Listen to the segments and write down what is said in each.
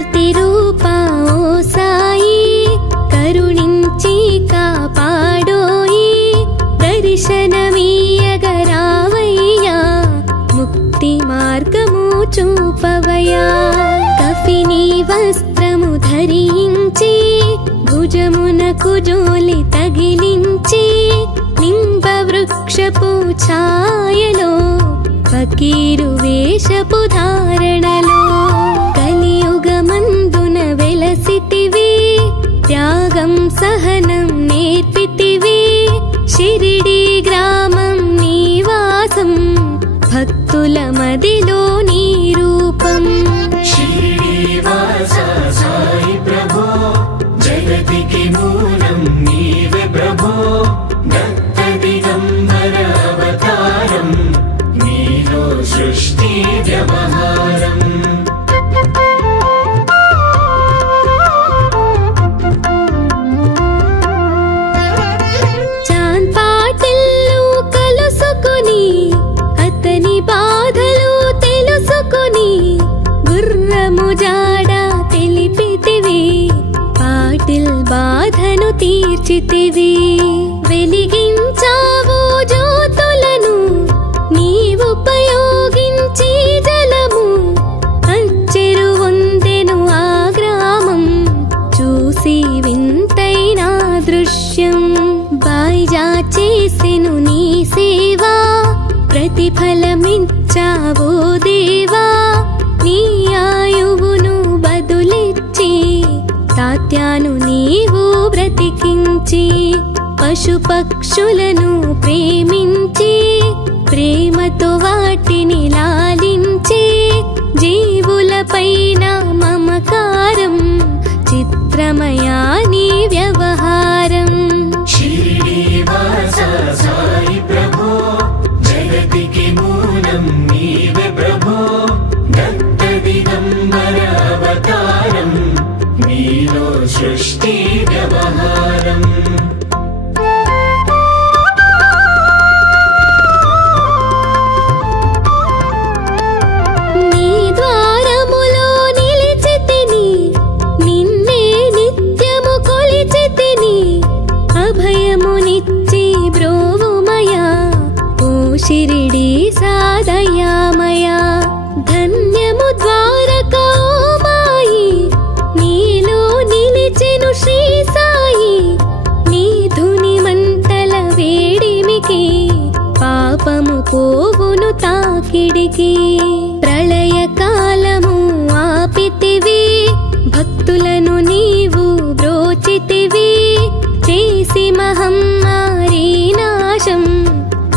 మూర్తి రూపా ఓ సాయి కరుణించి కాపాడోయి దర్శనమీయగరావయ్యా ముక్తి మార్గము చూపవయ్యా కఫిని వస్త్రము ధరించి భుజమునకు జోలి తగిలించి నింబ వృక్షపు ఛాయలో ఫకీరు వేషపు ధారణలో కలియుగమందున వెలసితివి త్యాగం సహనం నేర్పితివి షిరిడి గ్రామం నివాసం భక్తుల మదిలో నీ రూపం శ్రీనివాస సాయి ప్రభో జగతికి మూలం నీవే ప్రభో దత్త దిగంబర అవతారం నీలో సృష్టి వ్యవహారం చాంద్ పాటిల్లు కలుసుకొని అతని బాధలు తెలుసుకొని గుర్రము జాడ తెలిపితివి పాటిల్ బాధను తీర్చితివి వెలిగించావు జ్యోతులను నీవుపయోగించి జలము అచ్చెరు వందెను ఆ గ్రామం చూసి వింతైన దృశ్యం బాయిజా చేసెను నీ సేవా ప్రతిఫలమిచ్చావో దేవా నీ ఆయువును బదులిచ్చి తాత్యాను నీవు బ్రతికించి పశుపక్షులను ప్రేమించి ప్రేమతో వాటిని లాలించి జీవులపైన మమకారం చిత్రమయా నీ వ్యవహారం శ్రీనివాస సాయి ప్రభో జగతికి మూలం నీవే ప్రభో దత్త దిగంబర అవతారం నీలో సృష్టి వ్యవహారం నీ ద్వారములో నిలిచితిని నిన్నే నిత్యము కొలిచితిని అభయమునిచ్చి బ్రోవుమయా ఓ షిరిడి సాదయామయా ధన్యము ద్వారకా ఓ మాయి నీలో నిలిచెను శ్రీ సాయి నీ ధుని మంటల వేడిమికి పాపము పోవును తాకిడికి ప్రళయ కాలము ఆపితివి భక్తులను నీవు బ్రోచితివి చేసి మహమ్మారి నాశం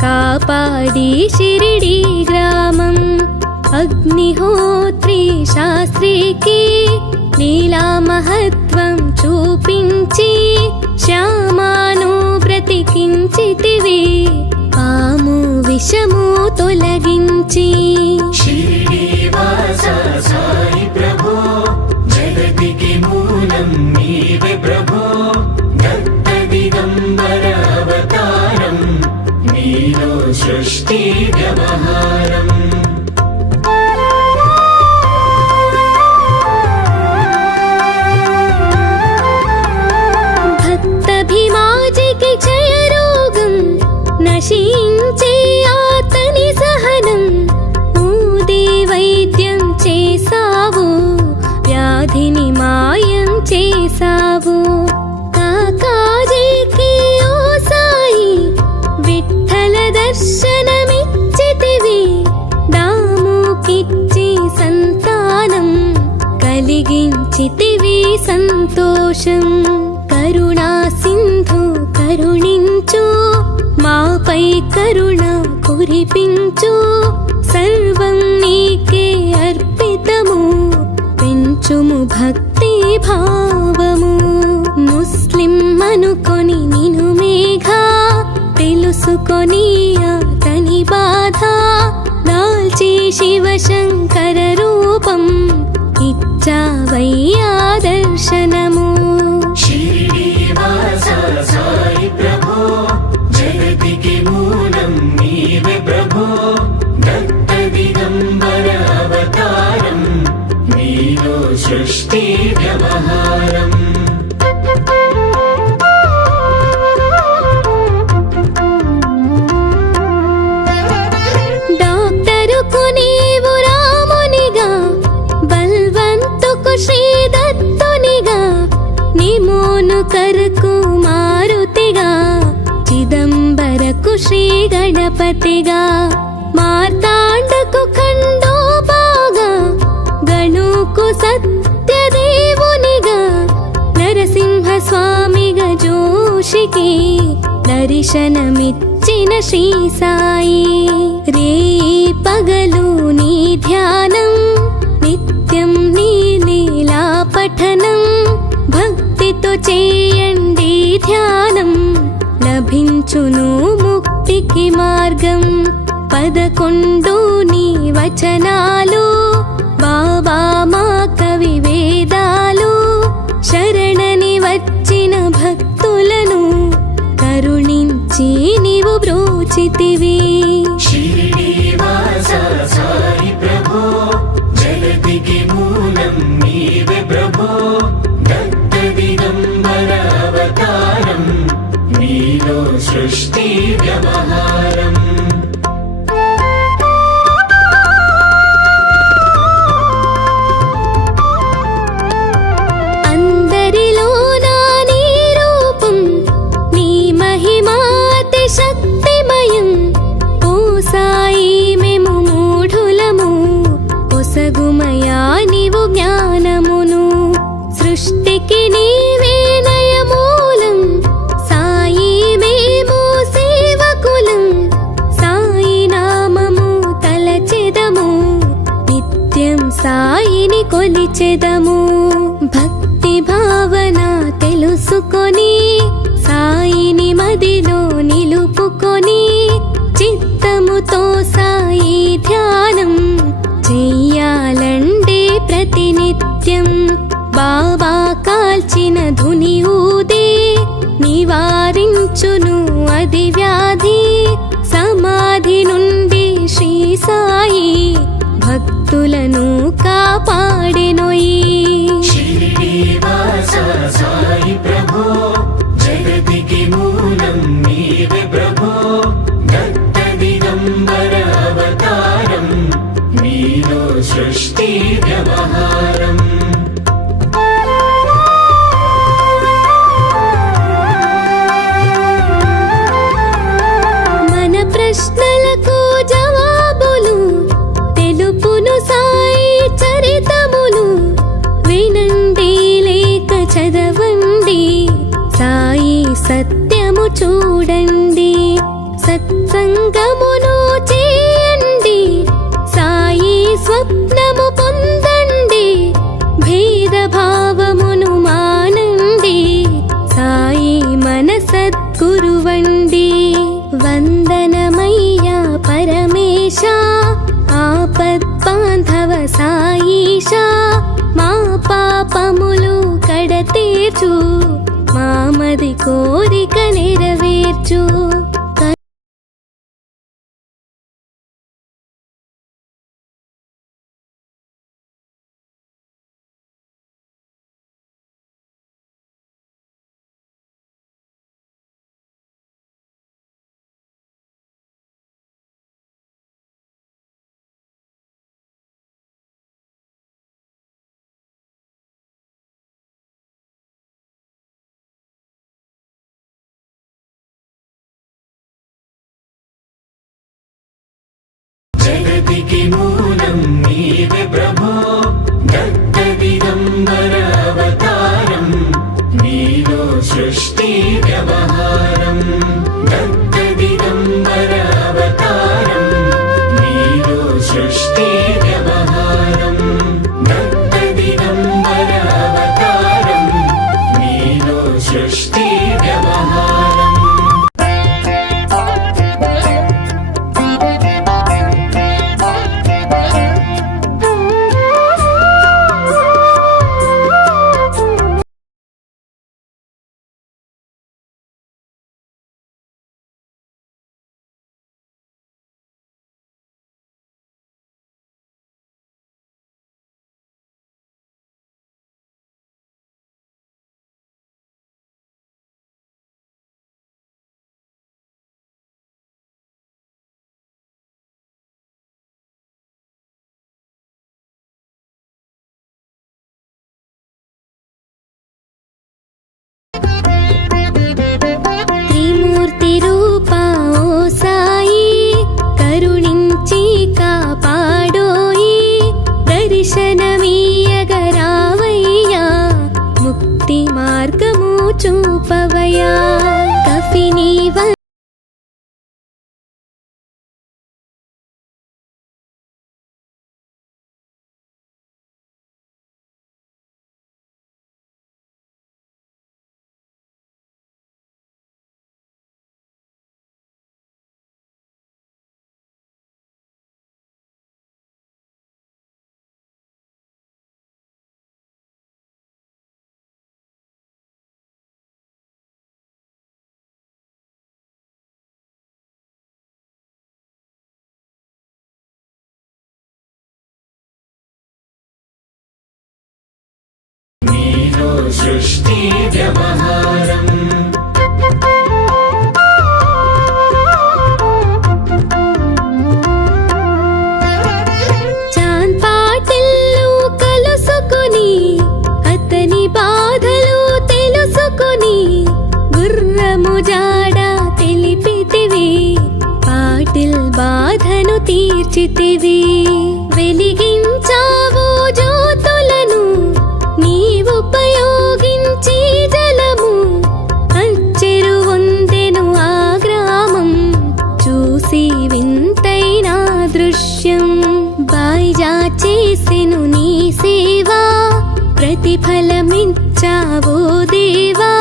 కాపాడి షిరిడి గ్రామం అగ్నిహోత్రి శాస్త్రికి లీలా మహత్వం చూపించి శ్యామాను బ్రతికించితివి పాము విషము తొలగించి శ్రీనివాస సాయి ప్రభో జగతికి మూలం నీవే ప్రభో దత్త దిగంబర అవతారం నీలో సృష్టి వ్యవహారం భక్త భీమాజికి క్షయరోగం నశించే ఆతని సహనం ఊదే వైద్యం చేసావు వ్యాధిని మాయం చేసావు కాకాజీకి ఓ సాయి విఠల దర్శనమిచ్చితివి దాముకిచ్చి సంతానం కలిగించితివి సంతోషం కరుణా సింధు కరుణించు మాపై కరుణ కురిపించు సర్వం నీకే అర్పితము పెంచుము భక్తి భావము ముస్లిం అనుకొని నిను మేఘా తెలుసుకొని అతని బాధ దాల్చి శివశంకర రూపం ఇచ్చావయ్యా దర్శనము శ్రీనివాస సాయి ప్రభో జగతికి మూలం నీవే ప్రభో దత్త దిగంబర అవతారం నీలో సృష్టి సృష్టి వ్యవహారం డాక్టరుకు నీవు రామునిగా, బల్వంతుకు శ్రీదత్తునిగా, నిమోనుకరకు మారుతిగా, చిదంబరకు శ్రీ గణపతిగా, మార్తాండకు ఖండోబాగా, గణుకు సత్యదేవునిగా, నరసింహ స్వామిగా జోషికి దర్శనమిచ్చిన శ్రీ సాయి. రేయి పగలు నీ ధ్యానం, నిత్యం నీ లీలా పఠనం, భక్తితో చేయండి ధ్యానం, లభించును ముక్తికి మార్గం. 11 నీ వచనాలు, బాబా మా కవి వేదాలు, శరణని వచ్చిన భక్తులను కరుణించి నీవు బ్రోచితివి. శ్రీనివాస సాయి ప్రభో, జగతికి మూలం నీవే ప్రభో, దత్త దిగంబర అవతారం, నీలో సృష్టి వ్యవహారం. అందరిలో నా నీ రూపం, నీ మహిమాతి శక్తిమయం. ఓ సాయి మేము మూఢులము, ఒసగుమయా నీవు జ్ఞానమును. సృష్టికి నీవే నయమూలం, సాయి మేము సేవకులం. సాయి నామము తలచెదము, నిత్యం సాయిని కొలిచెదము. భక్తి భావన తెలుసుకొని, సాయిని మదిలో నిలుపుకొని, చిత్తముతో సాయి ధ్యానం చెయ్యాలండి ప్రతినిత్యం. బాబా కాల్చిన ధుని ఊదే నివారించును అది వ్యాధి. సమాధి నుండి శ్రీ సాయి భక్తులను కాపాడెనోయి. శ్రీనివాస సాయి ప్రభో, జగతికి మూలం నీవే ప్రభో, దత్త దిగంబర అవతారం, నీలో సృష్టి వ్యవహారం. మన ప్రశ్నలకు జవాబులు తెలుపును సాయి చరితములు. వినండి లేక చదవండి, సాయి సత్యము చూడండి. సత్సంగమును చేయండి, సాయి స్వప్నము పొందండి. భేదభావమును మానండి, సాయి మన సద్గురువండి. వందనమయ్యా పరమేశ, ఆపద్బాంధవ సాయిషా. మా పాపములు కడతీర్చు, మామది కోరిక నెరవేర్చు. చూపవయా కఫిని నీలో సృష్టి వ్యవహారం చాన్ పాటిల్లు కలుసుకుని అతని బాధలు తెలుసుకుని గుర్రము జాడ తెలిపితివి పాటిల్ బాధను తీర్చితివి వెలిగించావు జ్యోతులను నీవుపయోగించి జలము అచ్చెరు వందెను ఆ గ్రామం చూసి వింతైన దృశ్యం బాయిజా చేసెను నీ సేవా ప్రతిఫలమిచ్చావో దేవా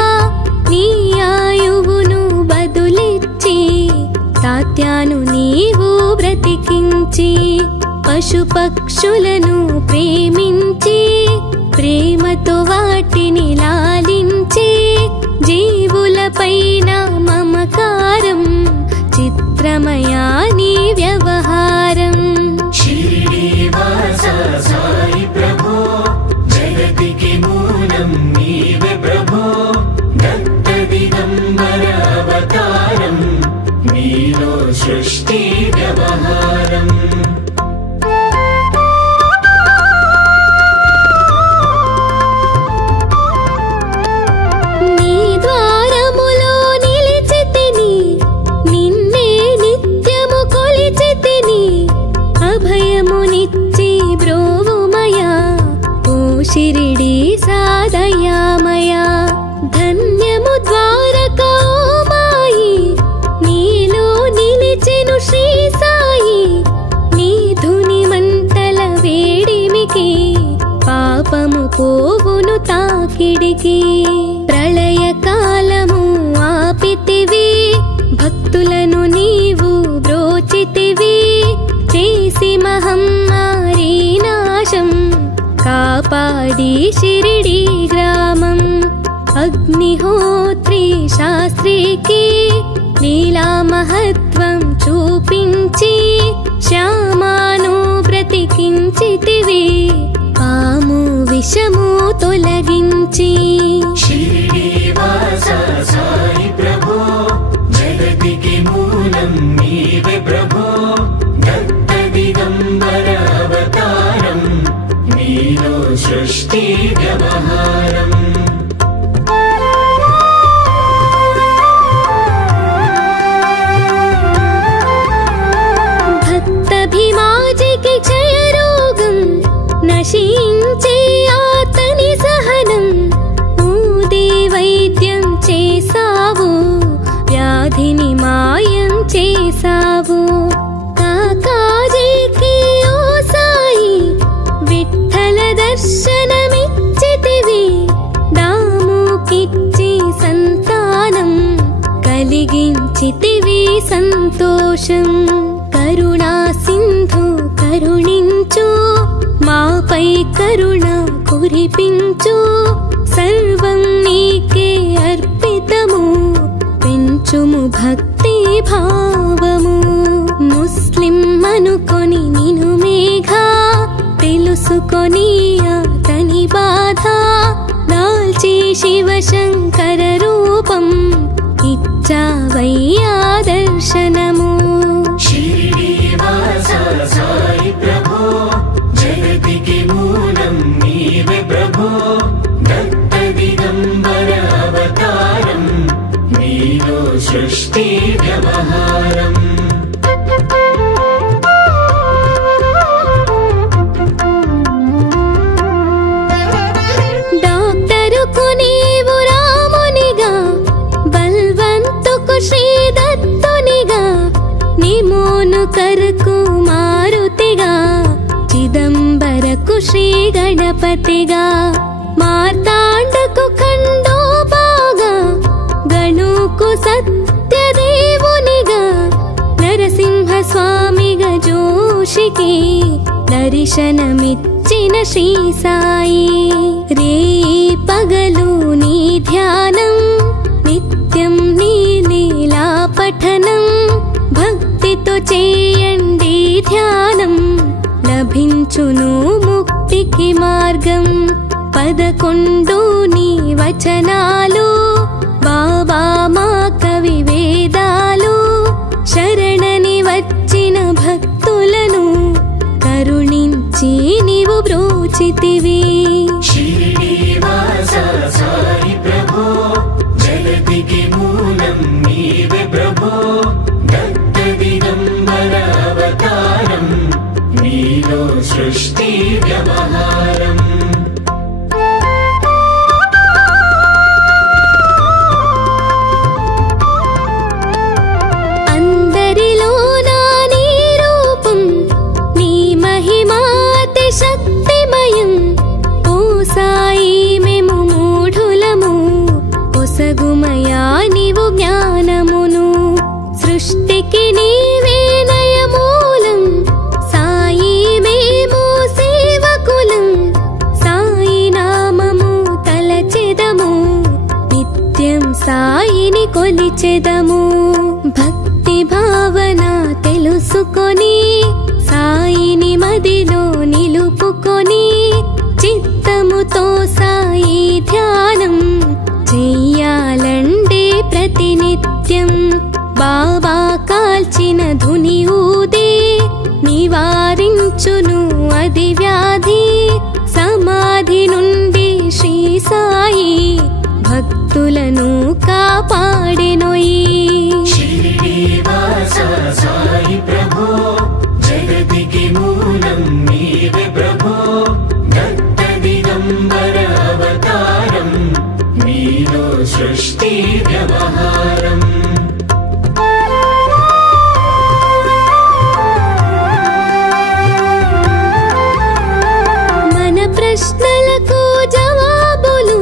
నీ ఆయువును బదులిచ్చి తాత్యాను నీవు బ్రతికించి పశుపక్షులను ప్రేమించి ప్రేమతో వాటిని లాలించి జీవులపైన మమకారం చిత్రమయా నీ వ్యవహారం శ్రీనివాస సాయి ప్రభో జగతికి మూలం నీవే ప్రభో దత్త దిగంబర అవతారం నీలో సృష్టి వ్యవహారం నీ ద్వారములో నిలిచితిని నిన్నే నిత్యము కొలిచితిని అభయమునిచ్చి బ్రోవుమయా ఓ షిరిడి సాదయామయా ధన్యము ద్వారకా ఓ మాయి నీలో నిలిచెను శ్రీ సాయి నీ ధుని మంటల వేడిమికి పాపము పోవును తాకిడికి ప్రళయ కాలము ఆపితివి భక్తులను నీవు బ్రోచితివి చేసి మహమ్మారి నాశం కాపాడి షిరిడి గ్రామం అగ్నిహోత్రి శాస్త్రికి లీలా మహత్వం చూపించి శ్యామాను బ్రతికించితివి పాము విషము తొలగించి శ్రీనివాస సాయి ప్రభో జగతికి మూలం నీవే ప్రభో దత్త దిగంబర అవతారం నీలో సృష్టి వ్యవహారం భక్తభిమాజికి క్షయరోగం నశించే ఆతని సహనం ఊది వైద్యం చేసావు వ్యాధిని మాయం చేసావు కాకాజీకి ఓ సాయి విఠల దర్శనమిచ్చితివి దాముకిచ్చి సంతానం కలిగించితివి సంతోషం కరుణా సింధు కరుణించు మాపై కరుణ కురిపించు సర్వం నీకే అర్పితము పెంచుము భక్తి భావము ముస్లిం అనుకొని నిను మేఘా తెలుసుకొని అతని బాధ దాల్చి శివశంకర రూపం ఇచ్చావయ్యా దర్శనము శ్రీనివాస సాయి ప్రభో జగతికి మూలం నీవే ప్రభో దత్త దిగంబర అవతారం నీలో సృష్టి వ్యవహారం డాక్టరుకు నీవు రామునిగా శంకరకు మారుతిగా చిదంబరకు శ్రీ గణపతిగా మార్తాండకు ఖండోబాగా గణుకు సత్యదేవునిగా నరసింహ స్వామిగా జోషికి దర్శనమిచ్చిన శ్రీ సాయి రే పగలు నీ ధ్యానం నిత్యం నీ లీలా పఠనం భక్తితో చేయండి ధ్యానం లభించును ముక్తికి మార్గం 11 నీ వచనాలు బాబా మా కవి వేదాలు శరణని వచ్చిన భక్తులను కరుణించి నీవు బ్రోచితివి శ్రీనివాస సాయి ప్రభో జగతికి మూలం నీవే ప్రభో దత్త దిగంబర అవతారం నీలో సృష్టి వ్యవహారం అందరిలో నా నీ రూపం నీ మహిమాతి శక్తిమయం ఓ సాయి మేము మూఢులము ఒసగుమయా నీవు జ్ఞానమును సృష్టికి నీవే నయమూలం సాయి మేము సేవకులం సాయి నామము తలచెదము నిత్యం సాయిని కొలిచెదము భక్తి భావన తెలుసుకొని సాయిని మదిలో నిలుపుకొని చిత్తముతో సాయి ధ్యానం చెయ్యాలండే ప్రతినిత్యం బాబా కాల్చిన ధుని ఊదే నివారించును అది వ్యాధి సమాధి నుండి శ్రీ సాయి భక్తులను కాపాడెనోయి శ్రీనివాస సాయి ప్రభో జగతికి మూలం నీవే ప్రభో దత్త దిగంబర అవతారం నీలో సృష్టి వ్యవహారం మన ప్రశ్నలకు జవాబులు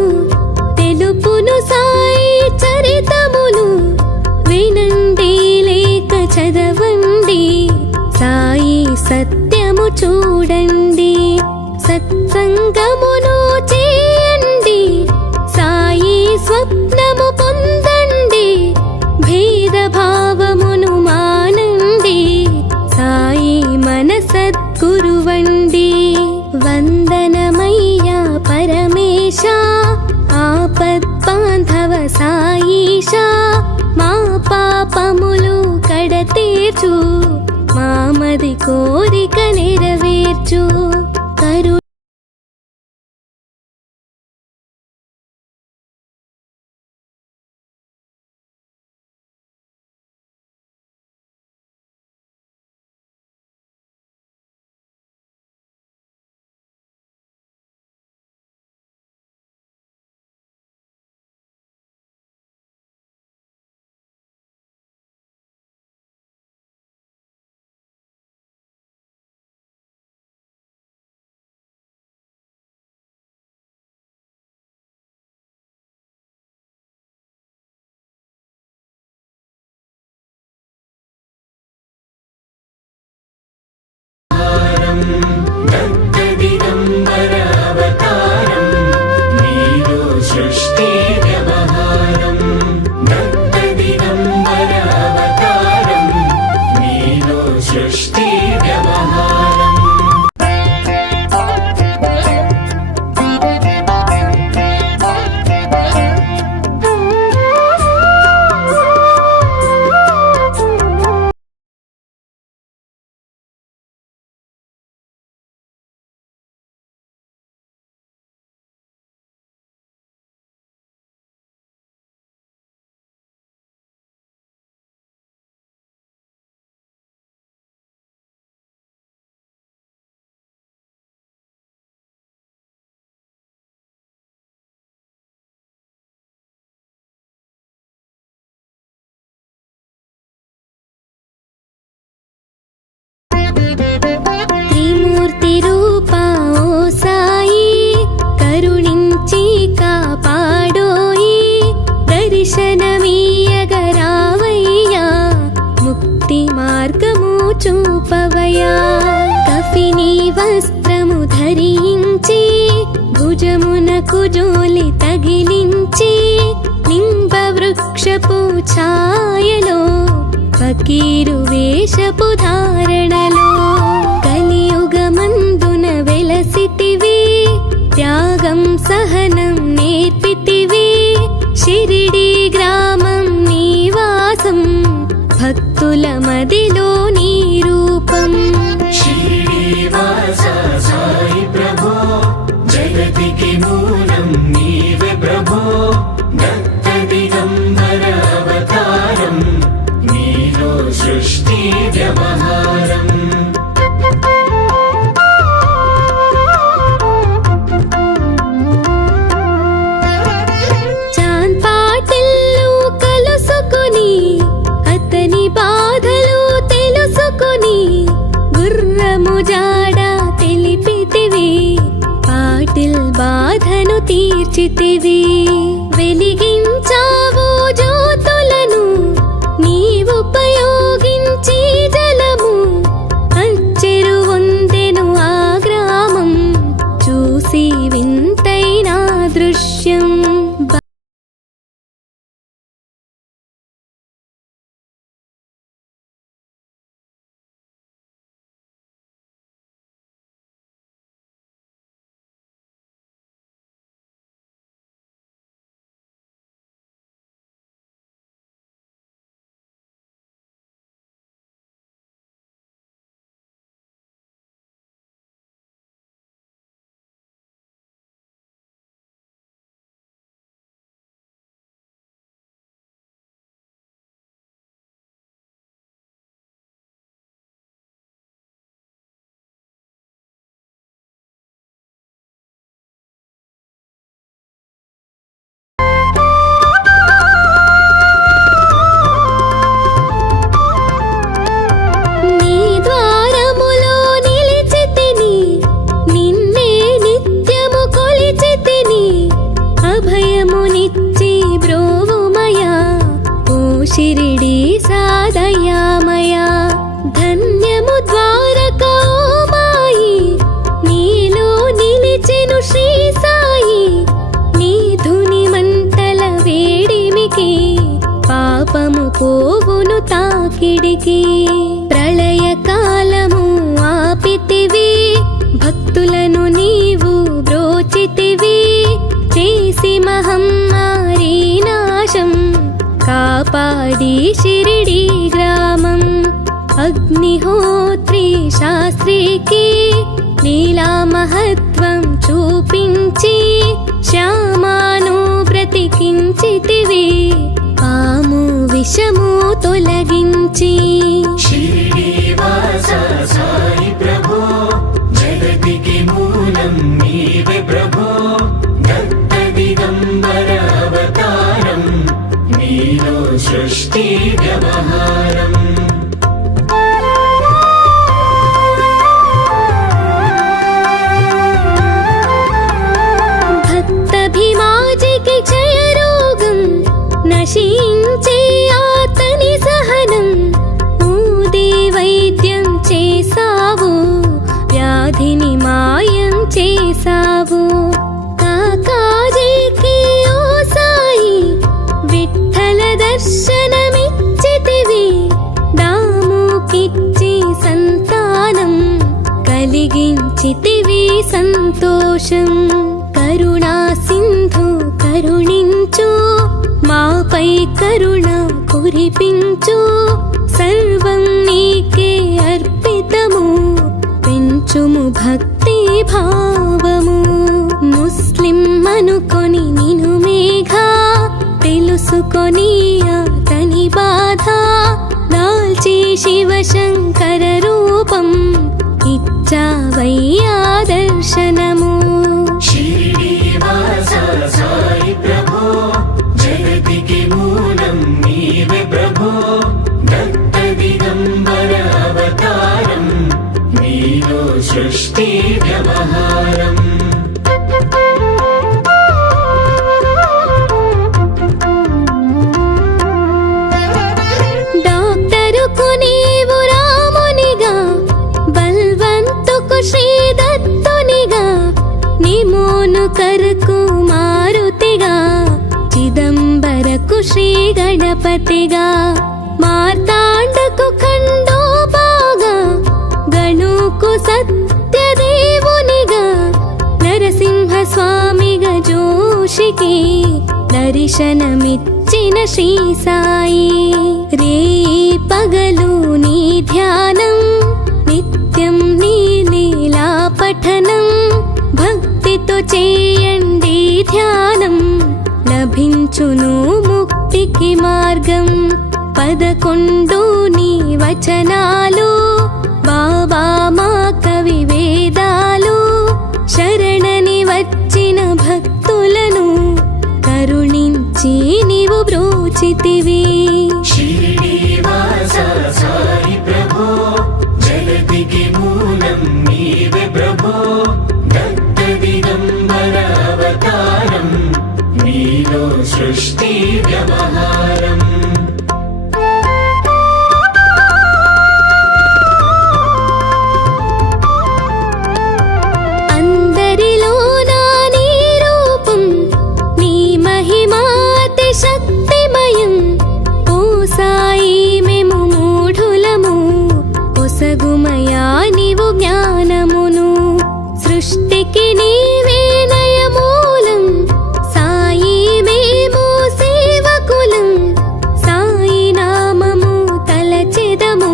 తెలుపును సాయి చరితములు వినండి లేక చదవండి సాయి సత్యము చూడండి సత్సంగమును చేయండి సాయి స్వప్నము పొందండి భేద భావమును మానండి సాయి మన సద్గురువండి వందనమయ్యా పరమేశ ఆపద్బాంధవ సాయిషా మా పాపములు కడతీర్చు మామది కోరిక నెరవేర్చు కరు జోలి తగిలించి నింబ వృక్షపు ఛాయలో ఫకీరు వేషపు ధారణలో కలియుగమందున వెలసితివి త్యాగం సహనం నేర్పితివి షిరిడీ గ్రామం నివాసం భక్తుల మదిలో నీ రూపం శ్రీనివాస సాయి ప్రభో జగతికి మూలం నీవే ప్రభో దత్త దిగంబర అవతారం నీలో సృష్టి వ్యవహారం చాన్ పాటిల్లు కలుసుకుని అతని బాధలు తెలుసుకుని గుర్రము జాడ తెలిపితివి పాటిల్ బాధను తీర్చితివి వెలిగించావు జ్యోతులను నీవుపయోగించి జలము అచ్చెరు వందెను ఆ గ్రామం చూసి వింతైన దృశ్యం నీ ద్వారములో నిలిచితిని నిన్నే నిత్యము కొలిచితిని అభయమునిచ్చి బ్రోవుమయా ఓ షిరిడీ సాదయామయా ధన్యము ద్వారకా ఓ మాయి నీలో నిలిచెను శ్రీ సాయి నీ ధుని మంటల వేడిమికి పాపము పోవును తాకిడికి ప్రళయ కాలము ఆపితివి భక్తులను నీవు బ్రోచితివి చేసి మహమ్మారి నాశం కాపాడి షిరిడీ గ్రామం అగ్నిహోత్రి శాస్త్రికి లీలా మహత్వం చూపించి శ్యామాను బ్రతికించితివి పాము విషము తొలగించి శ్రీనివాస సాయి ప్రభో జగతికి మూలం నీవే ప్రభో దత్త దిగంబర అవతారం నీలో సృష్టి వ్యవహారం భక్త భీమాజికి క్షయరోగం నశించే అతని సహనం ఊదే వైద్యం చేసావు వ్యాధిని మాయం చేసావు కాకాజీకి ఓ సాయి విఠల దర్శనమిచ్చితివి దాముకిచ్చి సంతానం కలిగించితివి సంతోషం కరుణా సింధు కరుణించు మాపై కరుణ కురిపించు సర్వం నీకే అర్పితము పెంచుము భక్తి భావము ముస్లిం అనుకొని నిను మేఘా తెలుసుకొని అతని బాధ దాల్చి శివశంకర రూపం ఇచ్చావయ్యా దర్శనము శ్రీనివాస సాయి ప్రభో జగతికి మూలం నీవే ప్రభో దత్త దిగంబర అవతారం నీలో సృష్టి వ్యవహారం శ్రీ గణపతిగా మార్తాండకు ఖండోబాగా గణుకు సత్యదేవునిగా నరసింహ స్వామిగా జోషికి దర్శనమిచ్చిన శ్రీ సాయి రే పగలు నీ ధ్యానం నిత్యం నీ లీలా పఠనం భక్తితో చేయండి ధ్యానం లభించును ముక్తికి మార్గం 11 నీ వచనాలు బాబా మా కవి వేదాలు శరణని వచ్చిన భక్తులను కరుణించి నీవు బ్రోచితివి శ్రీనివాస సాయి ప్రభో జగతికి మూలం నీవే ప్రభో దత్త దిగంబర అవతారం నీలో సృష్టి వ్యవహారం అందరిలో నా నీ రూపం నీ మహిమాతి శక్తిమయం ఓ సాయి మేము మూఢులము ఒసగుమయా నీవు జ్ఞానమును సృష్టికి నీవే నయమూలం సాయి మేము సేవకులం సాయి నామము తలచెదము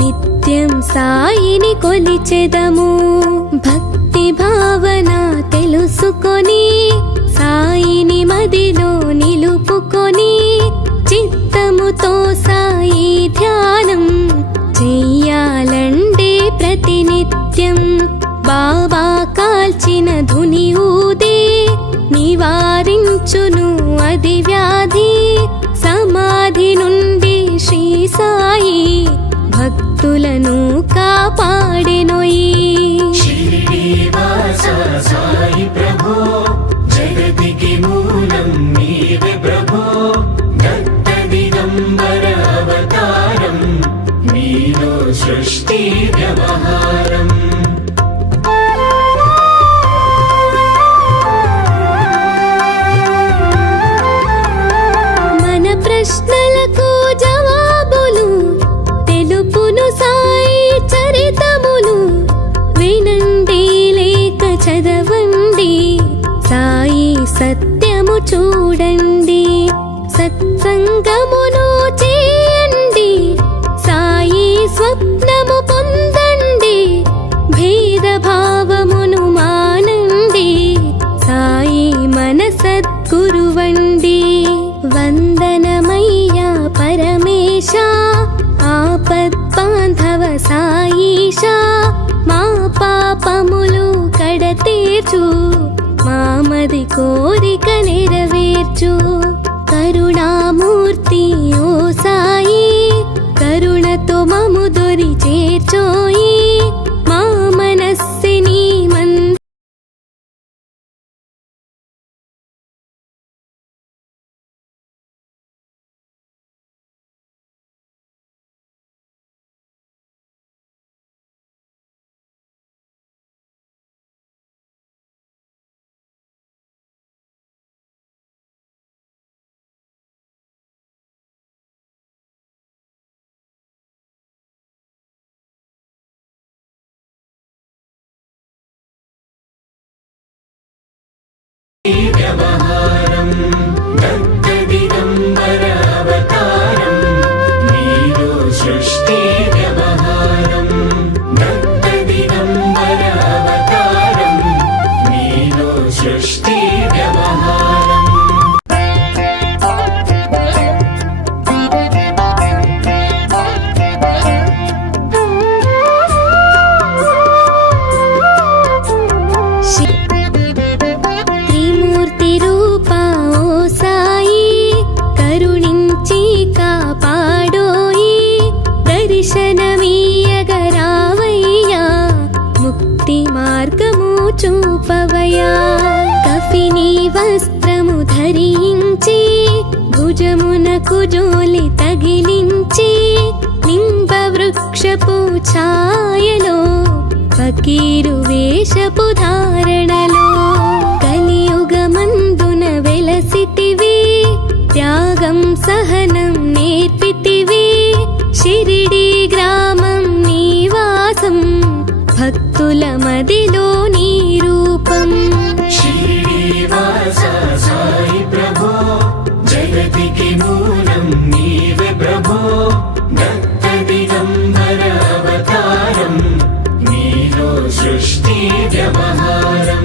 నిత్యం సాయిని కొలిచెదము భక్తి భావన తెలుసుకొని సాయిని మదిలో నిలుపుకొని చిత్తముతో సాయి ధ్యానం చెయ్యాలండే ప్రతినిత్యం బాబా కాల్చిన ధుని ఊదే నివారించును అది వ్యాధి సమాధి నుండి శ్రీ సాయి భక్తులను కాపాడెనోయి శ్రీనివాస సాయి ప్రభో జగతికి మూలం నీవే ప్రభో దత్త దిగంబర అవతారం నీలో సృష్టి వ్యవహారం మన ప్రశ్నలకు జవాబులు తెలుపును సాయి చరితములు వినండి లేక చదవండి సాయి సత్యము చూడండి సత్సంగమును చేయండి సాయి స్వప్నము పొందండి భేదభావమును మానండి సాయి మన సద్గురువండి వందనమయ్యా పరమేశ ఆపద్బాంధవ సాయిషా మా పాపములు కడతీర్చు మామది కోరిక నెరవేర్చు కరుణామూర్తి ఓ సాయి కరుణతో మము దొరి చేర్చోయి మా మనస్సిని వ్యవహారం దత్త దిగంబర అవతారం నీలో సృష్టి వ్యవహారం దత్త దిగంబర అవతారం నీలో సృష్టి వ్యవహారం త్రిమూర్తి రూపా ఓ సాయి కరుణించి కాపాడోయి దర్శనమీయగరావయ్యా ముక్తి మార్గము చూపవయ్యా కఫిని వస్త్రము ధరించి భుజమునకు జోలి తగిలించి నింబ వృక్షపు ఛాయలో ఫకీరు వేషపు ధారణలో కలియుగమందున వెలసితివి త్యాగం సహనం నేర్పితివి షిరిడి గ్రామం నివాసం భక్తుల మదిలో నీ రూపం శ్రీనివాస సాయి ప్రభో జగతికి మూలం నీవే ప్రభో దత్త దిగంబర అవతారం నీలో సృష్టి వ్యవహారం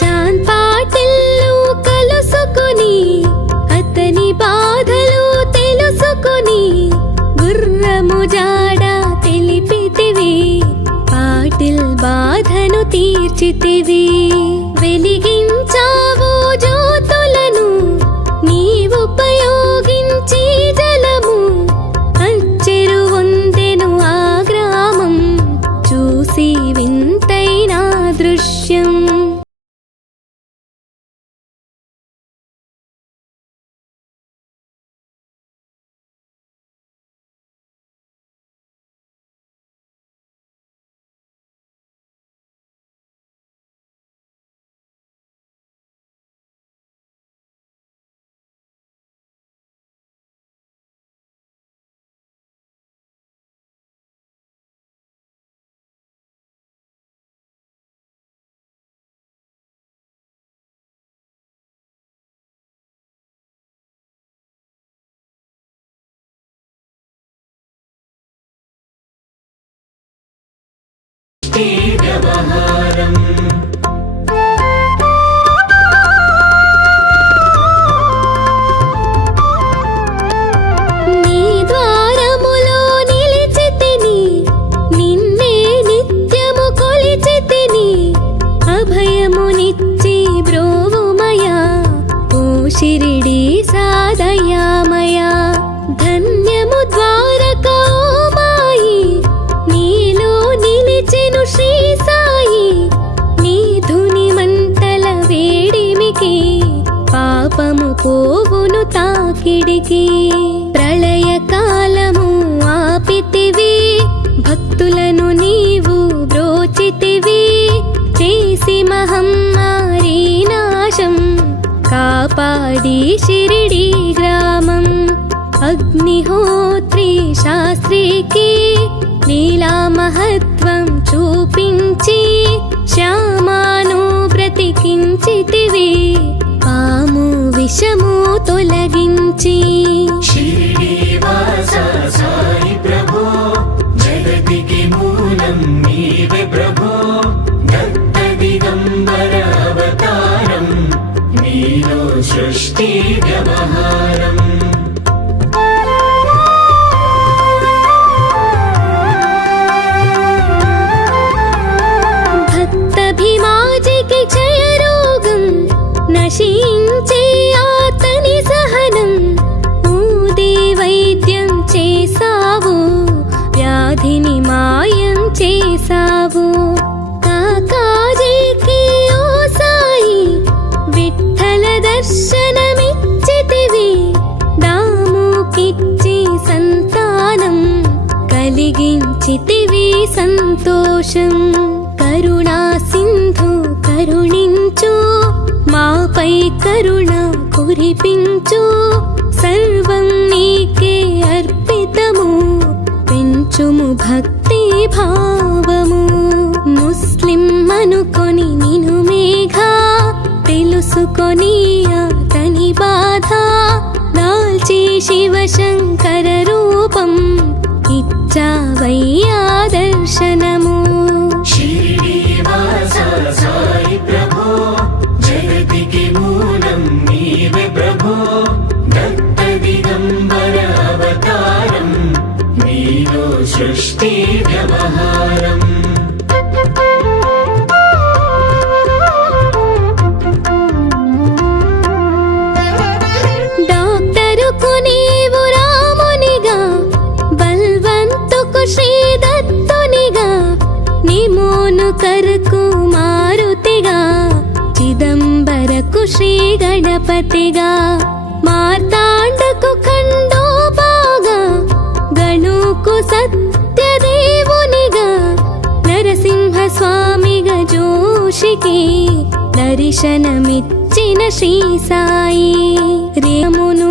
చాంద్ పాటిల్లు కలుసుకొని అతని బాధలు తెలుసుకొని గుర్రము జాడ తెలిపితివి పాటిల్ బాధను తీర్చితివి వెలిగించావు జ్యోతులను నీవుపయోగించి జలము అచ్చెరు వందెను ఆ గ్రామం చూసి వింతైన దృశ్యం వ్యవహారం నీ ద్వారములో నిలిచితిని నిన్నే నిత్యము కొలిచితిని అభయమునిచ్చి బ్రోవుమయా ఓ షిరిడి సాదయామయా ధన్యము ద్వారకా మాయి నీలో నిలిచెను శ్రీ సాయి నీ ధుని మంటల వేడిమికి పాపము పోవును తాకిడికి ప్రళయ కాలము ఆపితివి భక్తులను నీవు బ్రోచితివి చేసి మహమ్మారి నాశం కాపాడి షిరిడి గ్రామం అగ్నిహోత్రి శాస్త్రికి లీలా మహత్వం చూపించి శ్యామాను బ్రతికించితివి పాము విషము తొలగించి శ్రీనివాస సాయి ప్రభో జగతికి మూలం నీవే ప్రభో దత్త దిగంబర అవతారం నీలో సృష్టి వ్యవహారం భక్తభిమాజికి క్షయరోగం నశించే ఆతని సహనం ఊది వైద్యం చేసావు వ్యాధిని మాయం చేసావు కాకాజీకి ఓ సాయి విఠ్ఠల దర్శనమిచ్చితివి దాముకిచ్చి సంతానం కలిగించితివి సంతోషం కరుణా సింధు కరుణించు మాపై కరుణ కురిపించు సర్వం నీకే అర్పితము పెంచుము భక్తి భావము ముస్లిం అనుకొని నిను మేఘా తెలుసుకొని అతని బాధ దాల్చి శివశంకర రూపం ఇచ్చావయ్యా దర్శనము శ్రీనివాస సాయి ప్రభో జగతికి మూలం నీవే ప్రభో దత్త దిగంబర అవతారం నీలో సృష్టి వ్యవహారం డాక్టరుకు నీవు రామునిగా బల్వంతుకు శ్రీ దత్తునిగా నిమోను కరకు మారుతిగా చిదంబరకు శ్రీ గణపతిగా మార్తాండకు ఖండోబాగా గణుకు సత్యదేవునిగా నరసింహ దర్శనమిచ్చిన శ్రీ సాయి రేమును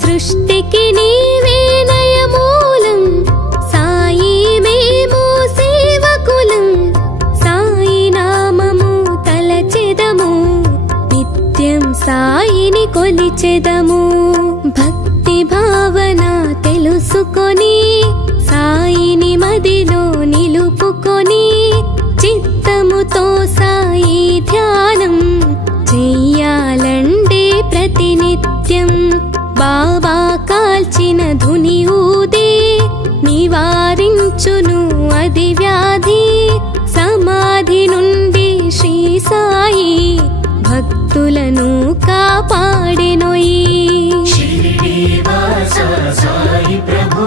సృష్టికి నీవే నయమూలం సాయి మేము సేవకులం సాయి నామము తలచెదము నిత్యం సాయిని కొలిచెదము భక్తి భావన తెలుసుకొని సాయిని మదిలో నిలుపుకొని చిత్తముతో సాయి ధ్యానం చెయ్యాలండే ప్రతినిత్యం బాబా కాల్చిన ధుని ఊదే నివారించును అది వ్యాధి సమాధి నుండి శ్రీ సాయి భక్తులను కాపాడెనోయి शिरडीवास साई प्रभो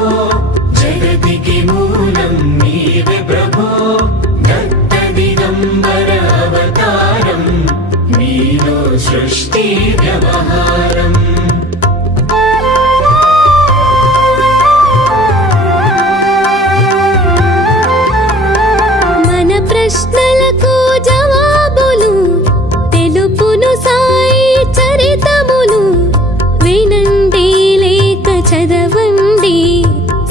जगतिके मूलं नीवे प्रभो दत्त दिगंबर अवतारं नीलो सृष्टि व्यवहारम् మన ప్రశ్నలకు జవాబులు తెలుపును సాయి చరితములు వినండి లేక చదవండి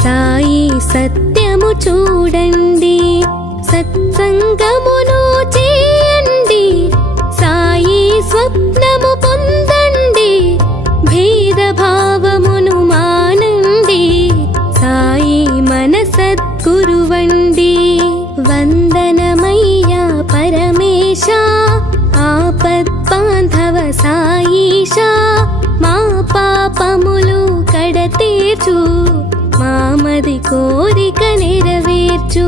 సాయి సత్యము చూడండి సత్సంగమును చేయండి సాయి స్వప్నము పొందండి భేదభావమును మానండి సాయి మన సద్గురువండి వందనమయ్యా పరమేశ ఆపద్బాంధవ సాయిషా మా పాపములు కడతీర్చు మామది కోరిక నెరవేర్చు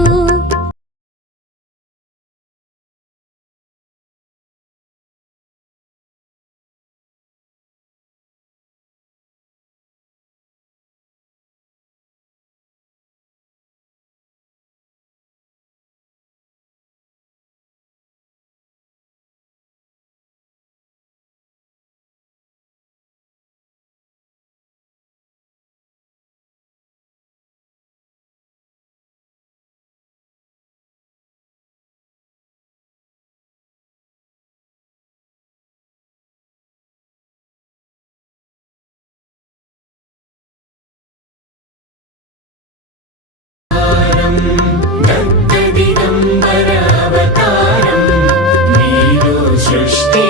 दत्त दिगंबर अवतारं नीलो सृष्टि